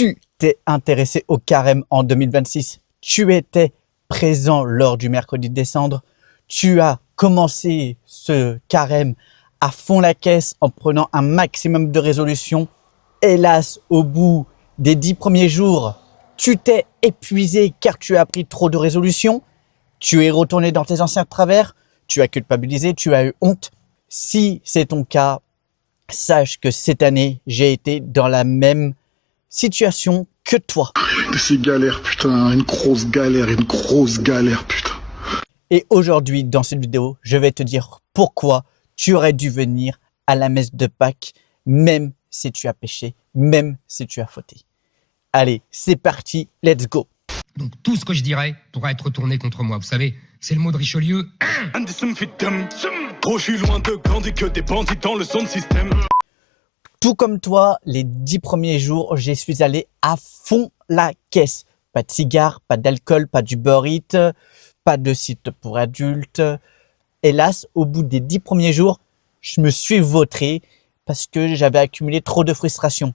Tu t'es intéressé au carême en 2026. Tu étais présent lors du mercredi de décembre. Tu as commencé ce carême à fond la caisse en prenant un maximum de résolutions. Hélas, au bout des 10 premiers jours, tu t'es épuisé car tu as pris trop de résolutions. Tu es retourné dans tes anciens travers. Tu as culpabilisé, tu as eu honte. Si c'est ton cas, sache que cette année, j'ai été dans la même situation que toi. C'est galère, putain, une grosse galère, putain. Et aujourd'hui, dans cette vidéo, je vais te dire pourquoi tu aurais dû venir à la messe de Pâques, même si tu as péché, même si tu as fauté. Allez, c'est parti, let's go. Donc tout ce que je dirais pourra être retourné contre moi. Vous savez, c'est le mot de Richelieu. Trop je suis loin de Gandhi que des bandits dans le son de système. Tout comme toi, les 10 premiers jours, j'y suis allé à fond la caisse. Pas de cigares, pas d'alcool, pas d'Uber Eats, pas de site pour adultes. Hélas, au bout des 10 premiers jours, je me suis vautré parce que j'avais accumulé trop de frustration.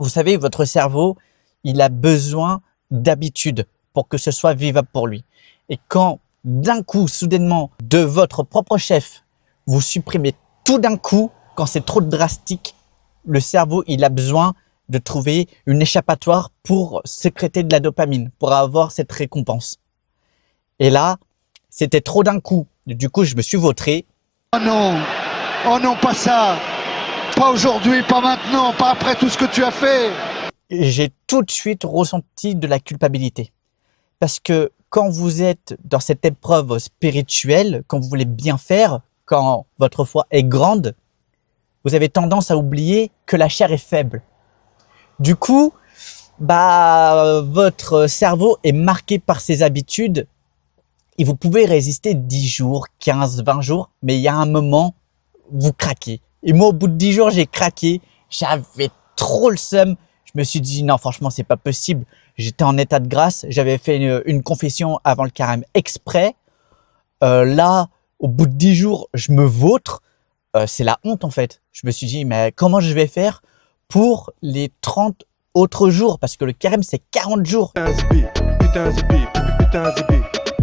Vous savez, votre cerveau, il a besoin d'habitude pour que ce soit vivable pour lui. Et quand d'un coup, soudainement, de votre propre chef, vous supprimez tout d'un coup, quand c'est trop drastique, le cerveau, il a besoin de trouver une échappatoire pour sécréter de la dopamine, pour avoir cette récompense. Et là, c'était trop d'un coup. Du coup, je me suis vautré. Oh non, pas ça. Pas aujourd'hui, pas maintenant, pas après tout ce que tu as fait. J'ai tout de suite ressenti de la culpabilité. Parce que quand vous êtes dans cette épreuve spirituelle, quand vous voulez bien faire, quand votre foi est grande, vous avez tendance à oublier que la chair est faible. Du coup, votre cerveau est marqué par ses habitudes et vous pouvez résister 10 jours, 15, 20 jours, mais il y a un moment, vous craquez. Et moi, au bout de 10 jours, j'ai craqué. J'avais trop le seum. Je me suis dit, non, franchement, c'est pas possible. J'étais en état de grâce. J'avais fait une confession avant le carême exprès. Là, au bout de 10 jours, je me vautre. C'est la honte, en fait. Je me suis dit, mais comment je vais faire pour les 30 autres jours? Parce que le carême, c'est 40 jours. Putain, Zébé.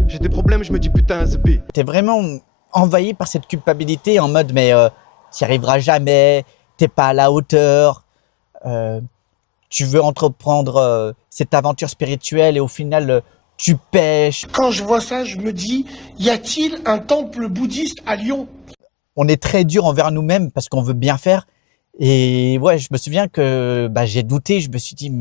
J'ai des problèmes, je me dis putain, Zébé. T'es vraiment envahi par cette culpabilité en mode, mais t'y arriveras jamais, t'es pas à la hauteur. Tu veux entreprendre cette aventure spirituelle et au final, tu pêches. Quand je vois ça, je me dis, y a-t-il un temple bouddhiste à Lyon? On est très dur envers nous-mêmes parce qu'on veut bien faire. Et ouais, je me souviens que j'ai douté. Je me suis dit,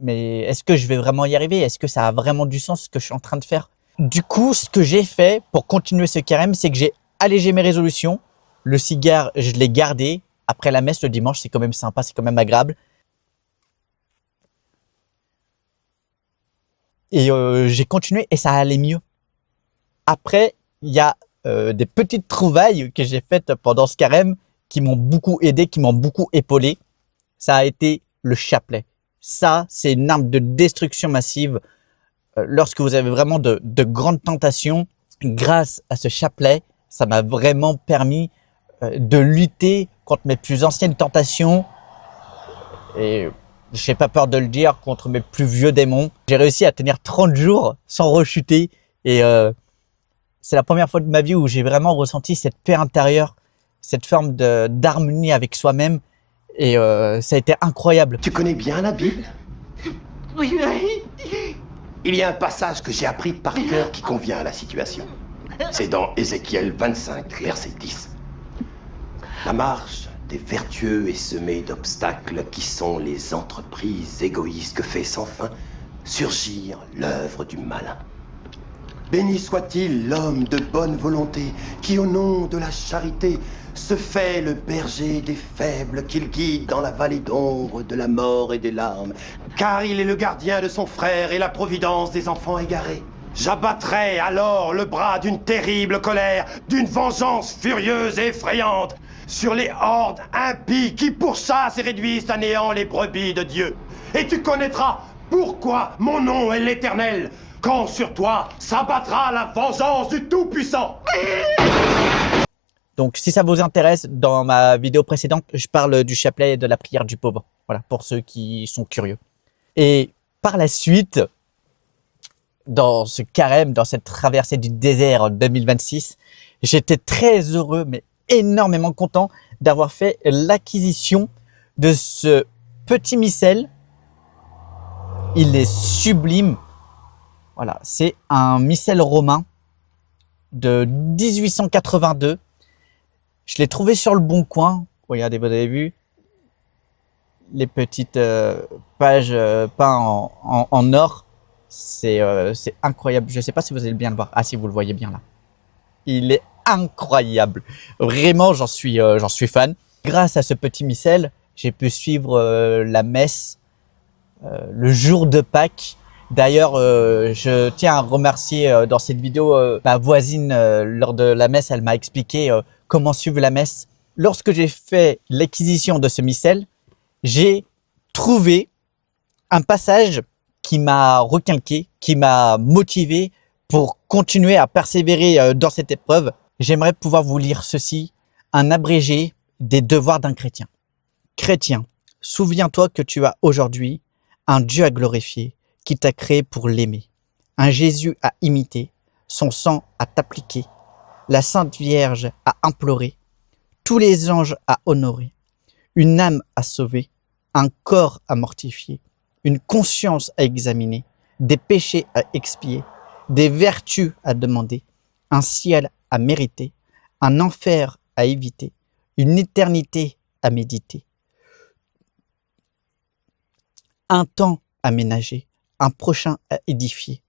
mais est-ce que je vais vraiment y arriver? Est-ce que ça a vraiment du sens ce que je suis en train de faire? Du coup, ce que j'ai fait pour continuer ce carême, c'est que j'ai allégé mes résolutions. Le cigare, je l'ai gardé. Après la messe le dimanche, c'est quand même sympa, c'est quand même agréable. Et j'ai continué et ça allait mieux. Après, il y a des petites trouvailles que j'ai faites pendant ce carême qui m'ont beaucoup aidé, qui m'ont beaucoup épaulé. Ça a été le chapelet. Ça, c'est une arme de destruction massive. Lorsque vous avez vraiment de grandes tentations, grâce à ce chapelet, ça m'a vraiment permis de lutter contre mes plus anciennes tentations et j'ai pas peur de le dire, contre mes plus vieux démons. J'ai réussi à tenir 30 jours sans rechuter et c'est la première fois de ma vie où j'ai vraiment ressenti cette paix intérieure, cette forme d'harmonie avec soi-même et ça a été incroyable. Tu connais bien la Bible? Oui. Il y a un passage que j'ai appris par cœur qui convient à la situation. C'est dans Ézéchiel 25, verset 10. La marche des vertueux est semée d'obstacles qui sont les entreprises égoïstes que fait sans fin surgir l'œuvre du malin. Béni soit-il l'homme de bonne volonté qui, au nom de la charité, se fait le berger des faibles, qu'il guide dans la vallée d'ombre de la mort et des larmes, car il est le gardien de son frère et la providence des enfants égarés. J'abattrai alors le bras d'une terrible colère, d'une vengeance furieuse et effrayante, sur les hordes impies qui pourchassent et réduisent à néant les brebis de Dieu. Et tu connaîtras pourquoi mon nom est l'Éternel, quand sur toi s'abattra la vengeance du Tout-Puissant. Donc, si ça vous intéresse, dans ma vidéo précédente, je parle du chapelet et de la prière du pauvre. Voilà, pour ceux qui sont curieux. Et par la suite, dans ce carême, dans cette traversée du désert en 2026, j'étais très heureux, mais énormément content d'avoir fait l'acquisition de ce petit missel. Il est sublime. Voilà, c'est un missel romain de 1882. Je l'ai trouvé sur le Bon Coin. Regardez, vous avez vu les petites pages peintes en or. C'est incroyable. Je ne sais pas si vous allez bien le voir. Ah, si vous le voyez bien là. Il est incroyable. Vraiment, j'en suis fan. Grâce à ce petit missel, j'ai pu suivre la messe le jour de Pâques. D'ailleurs, je tiens à remercier dans cette vidéo ma voisine lors de la messe. Elle m'a expliqué comment suivre la messe. Lorsque j'ai fait l'acquisition de ce missel, j'ai trouvé un passage qui m'a requinqué, qui m'a motivé pour continuer à persévérer dans cette épreuve. J'aimerais pouvoir vous lire ceci, un abrégé des devoirs d'un chrétien. Chrétien, souviens-toi que tu as aujourd'hui un Dieu à glorifier qui t'a créé pour l'aimer, un Jésus à imiter, son sang à t'appliquer, la Sainte Vierge à implorer, tous les anges à honorer, une âme à sauver, un corps à mortifier, une conscience à examiner, des péchés à expier, des vertus à demander, un ciel à mériter, un enfer à éviter, une éternité à méditer, un temps à ménager, un prochain à édifier,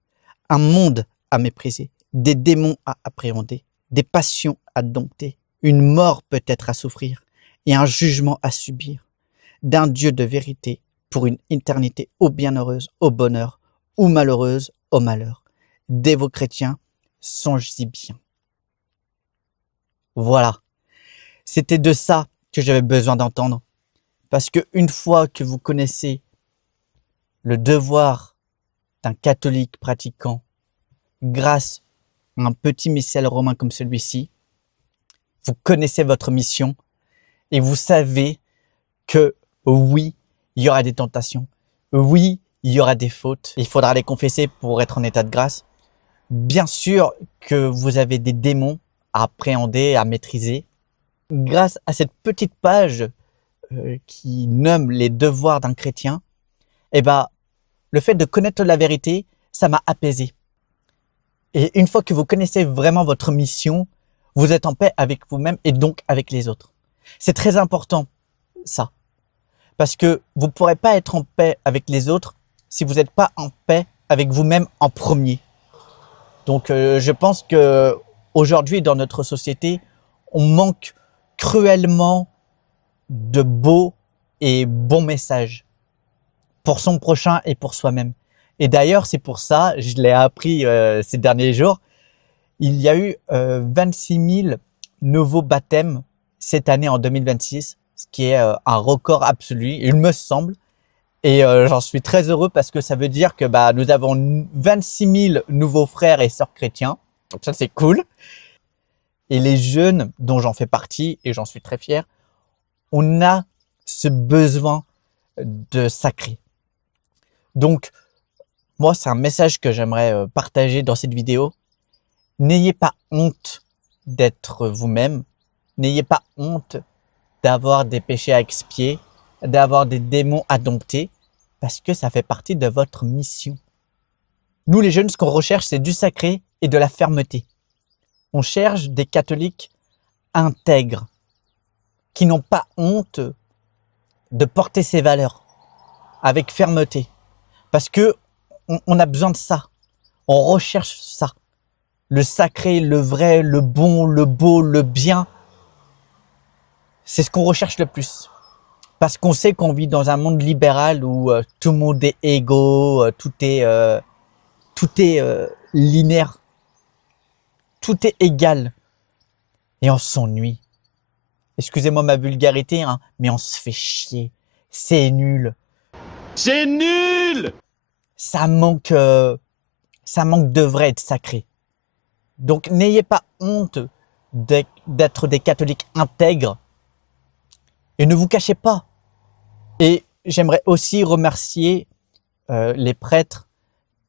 un monde à mépriser, des démons à appréhender, des passions à dompter, une mort peut-être à souffrir et un jugement à subir, d'un Dieu de vérité pour une éternité ô bienheureuse, au bonheur, ou malheureuse, au malheur. Dès vos chrétiens, songez-y bien. Voilà, c'était de ça que j'avais besoin d'entendre, parce que une fois que vous connaissez le devoir d'un catholique pratiquant grâce à un petit missel romain comme celui-ci, vous connaissez votre mission et vous savez que oui, il y aura des tentations, oui, il y aura des fautes, il faudra les confesser pour être en état de grâce. Bien sûr que vous avez des démons à appréhender, à maîtriser. Grâce à cette petite page qui nomme les devoirs d'un chrétien, eh ben, le fait de connaître la vérité, ça m'a apaisé. Et une fois que vous connaissez vraiment votre mission, vous êtes en paix avec vous-même et donc avec les autres. C'est très important, ça. Parce que vous ne pourrez pas être en paix avec les autres si vous n'êtes pas en paix avec vous-même en premier. Donc, je pense qu'aujourd'hui, dans notre société, on manque cruellement de beaux et bons messages pour son prochain et pour soi-même. Et d'ailleurs, c'est pour ça, je l'ai appris ces derniers jours, il y a eu 26 000 nouveaux baptêmes cette année en 2026, ce qui est un record absolu, il me semble. Et j'en suis très heureux parce que ça veut dire que nous avons 26 000 nouveaux frères et sœurs chrétiens. Donc ça, c'est cool. Et les jeunes, dont j'en fais partie, et j'en suis très fier, on a ce besoin de sacré. Donc, moi, c'est un message que j'aimerais partager dans cette vidéo. N'ayez pas honte d'être vous-même. N'ayez pas honte d'avoir des péchés à expier, d'avoir des démons à dompter, parce que ça fait partie de votre mission. Nous, les jeunes, ce qu'on recherche, c'est du sacré et de la fermeté. On cherche des catholiques intègres, qui n'ont pas honte de porter ces valeurs avec fermeté. Parce que on a besoin de ça. On recherche ça. Le sacré, le vrai, le bon, le beau, le bien. C'est ce qu'on recherche le plus. Parce qu'on sait qu'on vit dans un monde libéral où tout le monde est égaux, tout est linéaire, tout est égal. Et on s'ennuie. Excusez-moi ma vulgarité, hein, mais on se fait chier. C'est nul. C'est nul! Ça manque de vrai et de sacré. Donc n'ayez pas honte d'être des catholiques intègres et ne vous cachez pas. Et j'aimerais aussi remercier les prêtres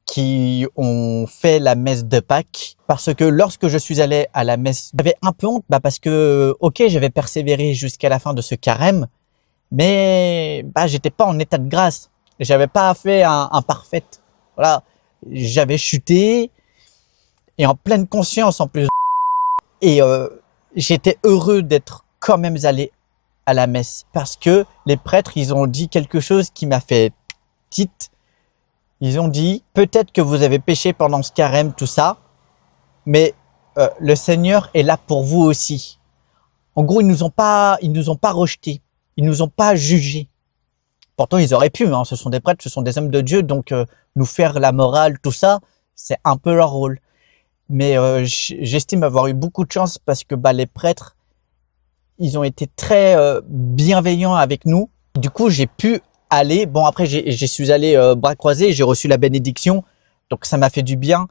qui ont fait la messe de Pâques, parce que lorsque je suis allé à la messe, j'avais un peu honte, parce que, ok, j'avais persévéré jusqu'à la fin de ce carême, mais j'étais pas en état de grâce. J'avais pas fait un parfait. Voilà, j'avais chuté et en pleine conscience en plus. Et j'étais heureux d'être quand même allé à la messe parce que les prêtres, ils ont dit quelque chose qui m'a fait petite. Ils ont dit, peut-être que vous avez péché pendant ce carême, tout ça, mais le Seigneur est là pour vous aussi. En gros, ils nous ont pas rejetés, ils nous ont pas jugés. Pourtant, ils auraient pu, hein, ce sont des prêtres, ce sont des hommes de Dieu, donc nous faire la morale, tout ça, c'est un peu leur rôle. Mais j'estime avoir eu beaucoup de chance parce que les prêtres, ils ont été très bienveillants avec nous. Du coup, j'ai pu aller. Bon, après, j'y suis allé bras croisés, j'ai reçu la bénédiction, donc ça m'a fait du bien.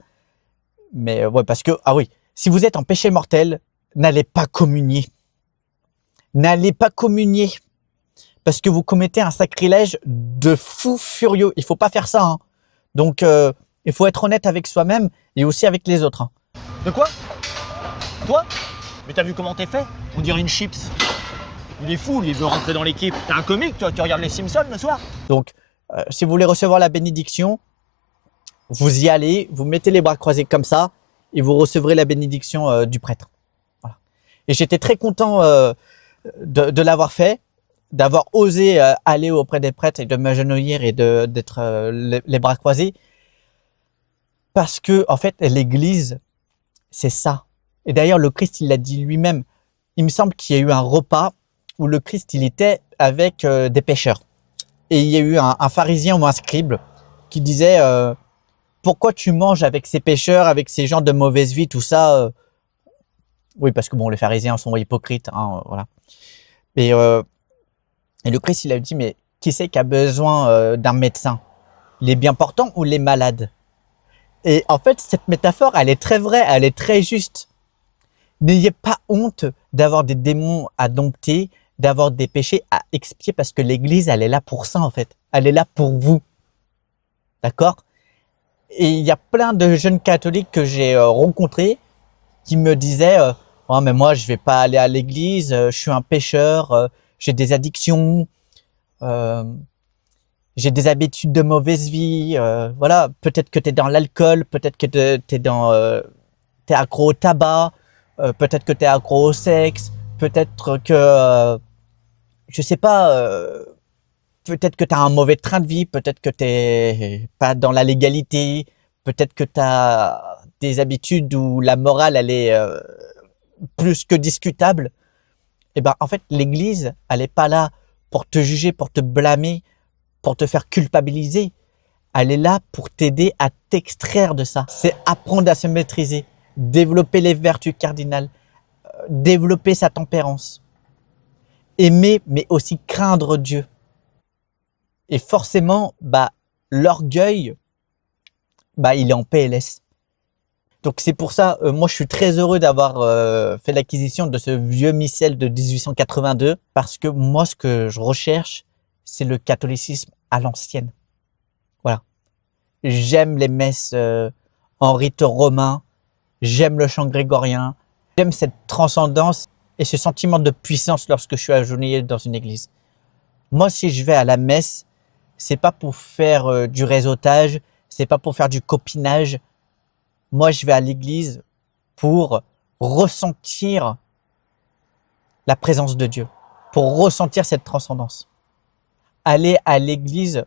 Mais ouais, parce que, ah oui, si vous êtes en péché mortel, n'allez pas communier. N'allez pas communier. Parce que vous commettez un sacrilège de fou furieux. Il faut pas faire ça, hein. Donc, il faut être honnête avec soi-même et aussi avec les autres, hein. De quoi? Toi? Mais t'as vu comment t'es fait? On dirait une chips. Il est fou, lui, il veut rentrer dans l'équipe. T'es un comique, toi, tu regardes les Simpsons le soir? Donc, si vous voulez recevoir la bénédiction, vous y allez, vous mettez les bras croisés comme ça et vous recevrez la bénédiction du prêtre. Voilà. Et j'étais très content de l'avoir fait, d'avoir osé aller auprès des prêtres et de m'agenouiller et d'être les bras croisés. Parce que, en fait, l'Église, c'est ça. Et d'ailleurs, le Christ, il l'a dit lui-même. Il me semble qu'il y a eu un repas où le Christ, il était avec des pêcheurs. Et il y a eu un pharisien ou un scribe qui disait pourquoi tu manges avec ces pêcheurs, avec ces gens de mauvaise vie, tout ça Oui, parce que bon, les pharisiens sont hypocrites, hein, voilà. Et le Christ, il a dit, mais qui c'est qui a besoin d'un médecin? Les bien portants ou les malades? Et en fait, cette métaphore, elle est très vraie, elle est très juste. N'ayez pas honte d'avoir des démons à dompter, d'avoir des péchés à expier, parce que l'Église, elle est là pour ça, en fait. Elle est là pour vous. D'accord? Et il y a plein de jeunes catholiques que j'ai rencontrés qui me disaient oh, mais moi, je vais pas aller à l'église, je suis un pécheur, j'ai des addictions, j'ai des habitudes de mauvaise vie, voilà, peut-être que tu es dans l'alcool, peut-être que t'es accro au tabac, peut-être que tu es accro au sexe, peut-être que, je sais pas, peut-être que tu as un mauvais train de vie, peut-être que tu n'es pas dans la légalité, peut-être que tu as des habitudes où la morale, elle est plus que discutable. Et ben, en fait, l'Église, elle n'est pas là pour te juger, pour te blâmer, pour te faire culpabiliser. Elle est là pour t'aider à t'extraire de ça. C'est apprendre à se maîtriser, développer les vertus cardinales, développer sa tempérance, aimer, mais aussi craindre Dieu. Et forcément, l'orgueil, il est en PLS. Donc c'est pour ça, moi je suis très heureux d'avoir fait l'acquisition de ce vieux missel de 1882, parce que moi ce que je recherche, c'est le catholicisme à l'ancienne. Voilà. J'aime les messes en rite romain, j'aime le chant grégorien, j'aime cette transcendance et ce sentiment de puissance lorsque je suis agenouillé dans une église. Moi, si je vais à la messe, c'est pas pour faire du réseautage, c'est pas pour faire du copinage. Moi, je vais à l'église pour ressentir la présence de Dieu, pour ressentir cette transcendance. Aller à l'église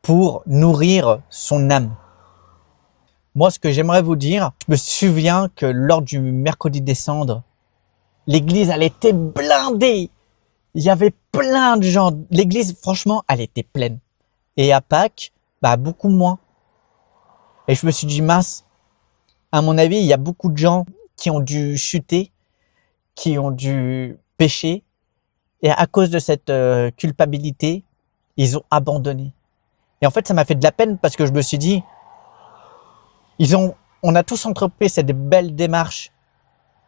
pour nourrir son âme. Moi, ce que j'aimerais vous dire, je me souviens que lors du mercredi des cendres, l'église, elle était blindée. Il y avait plein de gens. L'église, franchement, elle était pleine. Et à Pâques, beaucoup moins. Et je me suis dit, mince, à mon avis, il y a beaucoup de gens qui ont dû chuter, qui ont dû pécher. Et à cause de cette culpabilité, ils ont abandonné. Et en fait, ça m'a fait de la peine parce que je me suis dit, on a tous entrepris cette belle démarche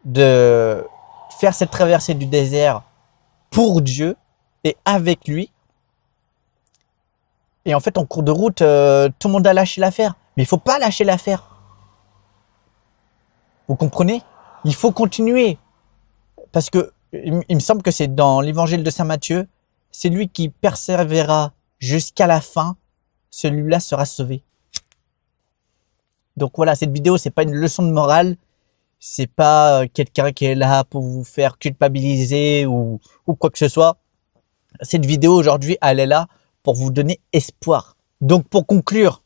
de faire cette traversée du désert pour Dieu et avec lui. Et en fait, en cours de route, tout le monde a lâché l'affaire. Mais il faut pas lâcher l'affaire. Vous comprenez? Il faut continuer. Parce que il me semble que c'est dans l'évangile de Saint Matthieu, c'est lui qui persévérera jusqu'à la fin, celui-là sera sauvé. Donc voilà, cette vidéo, c'est pas une leçon de morale, c'est pas quelqu'un qui est là pour vous faire culpabiliser ou quoi que ce soit. Cette vidéo aujourd'hui, elle est là pour vous donner espoir. Donc pour conclure,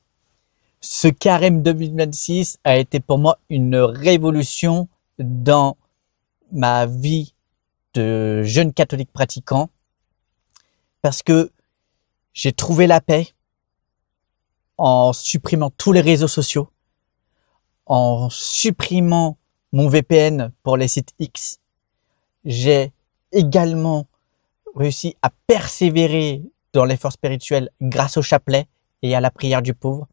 ce carême 2026 a été pour moi une révolution dans ma vie de jeune catholique pratiquant parce que j'ai trouvé la paix en supprimant tous les réseaux sociaux, en supprimant mon VPN pour les sites X. J'ai également réussi à persévérer dans l'effort spirituel grâce au chapelet et à la prière du pauvre.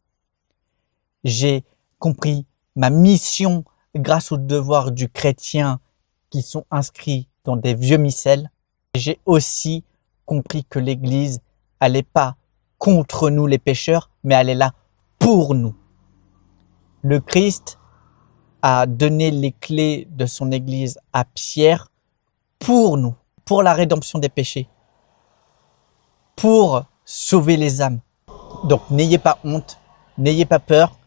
J'ai compris ma mission grâce aux devoirs du chrétien qui sont inscrits dans des vieux missels. J'ai aussi compris que l'Église, elle n'est pas contre nous les pécheurs, mais elle est là pour nous. Le Christ a donné les clés de son Église à Pierre pour nous, pour la rédemption des péchés, pour sauver les âmes. Donc n'ayez pas honte, n'ayez pas peur.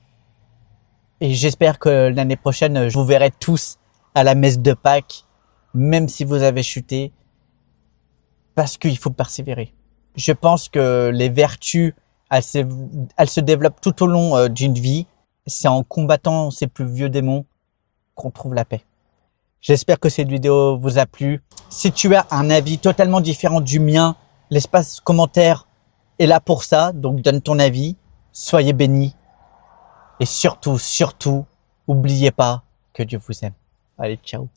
Et j'espère que l'année prochaine, je vous verrai tous à la messe de Pâques, même si vous avez chuté, parce qu'il faut persévérer. Je pense que les vertus, elles se développent tout au long d'une vie. C'est en combattant ces plus vieux démons qu'on trouve la paix. J'espère que cette vidéo vous a plu. Si tu as un avis totalement différent du mien, l'espace commentaire est là pour ça, donc donne ton avis. Soyez bénis. Et surtout, n'oubliez pas que Dieu vous aime. Allez, ciao.